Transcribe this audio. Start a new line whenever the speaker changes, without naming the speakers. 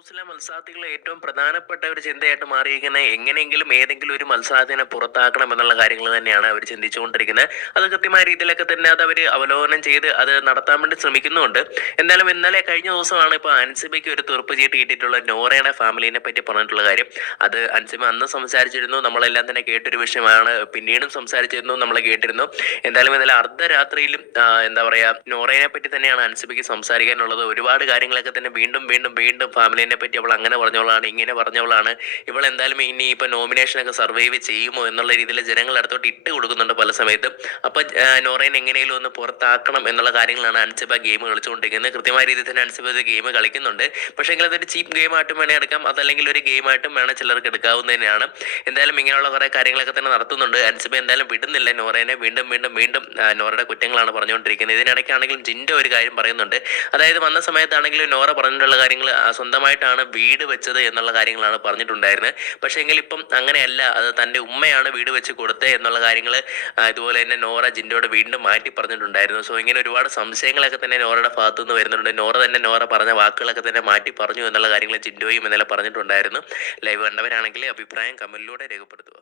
ഹൗസിലെ മത്സരാർത്ഥികളെ ഏറ്റവും പ്രധാനപ്പെട്ട ഒരു ചിന്തയായിട്ട് മാറിയിരിക്കുന്ന എങ്ങനെയെങ്കിലും ഏതെങ്കിലും ഒരു മത്സരാർത്ഥിനെ പുറത്താക്കണം എന്നുള്ള കാര്യങ്ങൾ തന്നെയാണ് അവർ ചിന്തിച്ചുകൊണ്ടിരിക്കുന്നത്. അത് കൃത്യമായ രീതിയിലൊക്കെ തന്നെ അത് അവർ അവലോകനം ചെയ്ത് അത് നടത്താൻ വേണ്ടി ശ്രമിക്കുന്നുണ്ട്. എന്തായാലും ഇന്നലെ കഴിഞ്ഞ ദിവസമാണ് ഇപ്പോൾ അൻസിബയ്ക്ക് ഒരു തീർപ്പ് ചീട്ട് കിട്ടിയിട്ടുള്ള നോറയുടെ ഫാമിലിനെ പറ്റി പറഞ്ഞിട്ടുള്ള കാര്യം. അത് അൻസിബ അന്ന് സംസാരിച്ചിരുന്നു നമ്മളെല്ലാം തന്നെ കേട്ടൊരു വിഷയമാണ് പിന്നീടും സംസാരിച്ചിരുന്നു നമ്മൾ കേട്ടിരുന്നു. എന്തായാലും ഇന്നലെ അർദ്ധരാത്രിയിലും എന്താ പറയാ നോറയെ പറ്റി തന്നെയാണ് അൻസിബയ്ക്ക് സംസാരിക്കാനുള്ളത്. ഒരുപാട് കാര്യങ്ങളൊക്കെ തന്നെ വീണ്ടും വീണ്ടും വീണ്ടും ഫാമിലിനെ പറ്റി അവൾ അങ്ങനെ പറഞ്ഞവളാണ് ഇങ്ങനെ പറഞ്ഞവളാണ്. ഇവൾ എന്തായാലും ഇനി ഇപ്പൊ നോമിനേഷനൊക്കെ സർവൈവ് ചെയ്യുമോ എന്നുള്ള രീതിയിൽ ജനങ്ങൾ അടുത്തോട്ട് ഇട്ട് കൊടുക്കുന്നുണ്ട് പല സമയത്തും. അപ്പൊ ആ, നോറയെ എങ്ങനെയും ഒന്ന് പുറത്താക്കണം എന്നുള്ള കാര്യങ്ങളാണ് അൻസിബ ഗെയിം കളിച്ചുകൊണ്ടിരിക്കുന്നത്. കൃത്യമായ രീതിയിൽ തന്നെ അൻസിബ ഗെയിം കളിക്കുന്നുണ്ട്. പക്ഷേ എങ്കിൽ അതൊരു ചീപ്പ് ഗെയിം ആയിട്ടും വേണേൽ എടുക്കാം. അതല്ലെങ്കിൽ ഒരു ഗെയിം ആയിട്ടും വേണം ചിലർക്ക് എടുക്കാവുന്നതന്നെയാണ്. എന്തായാലും ഇങ്ങനെയുള്ള കുറെ കാര്യങ്ങളൊക്കെ തന്നെ നടത്തുന്നുണ്ട്. അൻസിബ എന്തായാലും വിടുന്നില്ല. നോറേനെ വീണ്ടും വീണ്ടും വീണ്ടും നോറയുടെ കുറ്റങ്ങളാണ് പറഞ്ഞുകൊണ്ടിരിക്കുന്നത്. ഇതിനിടയ്ക്കാണെങ്കിലും ജിൻഡോ ഒരു കാര്യം പറയുന്നുണ്ട്. അതായത് വന്ന സമയത്താണെങ്കിലും നോറ പറഞ്ഞിട്ടുള്ള കാര്യങ്ങൾ സ്വന്തമായിട്ടാണ് വീട് വെച്ചത് എന്നുള്ള കാര്യങ്ങളാണ് പറഞ്ഞിട്ടുണ്ടായിരുന്നത്. പക്ഷേ എങ്കിൽ ഇപ്പം അങ്ങനെയല്ല. അത് തന്റെ ഉമ്മയാണ് വീട് വെച്ച് കൊടുത്തത് എന്നുള്ള കാര്യങ്ങൾ ഇതുപോലെ തന്നെ നോറ ജിൻഡോട് വീണ്ടും മാറ്റി പറഞ്ഞിട്ടുണ്ടായിരുന്നു. സോ ഇങ്ങനെ ഒരുപാട് സംശയങ്ങളൊക്കെ തന്നെ നോറയുടെ ഭാഗത്തു നിന്ന് വരുന്നുണ്ട്. നോറ തന്നെ നോറ പറഞ്ഞ വാക്കുകളൊക്കെ തന്നെ മാറ്റി പറഞ്ഞു എന്നുള്ള കാര്യങ്ങൾ ജിൻഡോയും ഇന്നലെ പറഞ്ഞിട്ടുണ്ടായിരുന്നു. ലൈവ് കണ്ടവരാണെങ്കിൽ അഭിപ്രായം കമന്റിലൂടെ രേഖപ്പെടുത്തുക.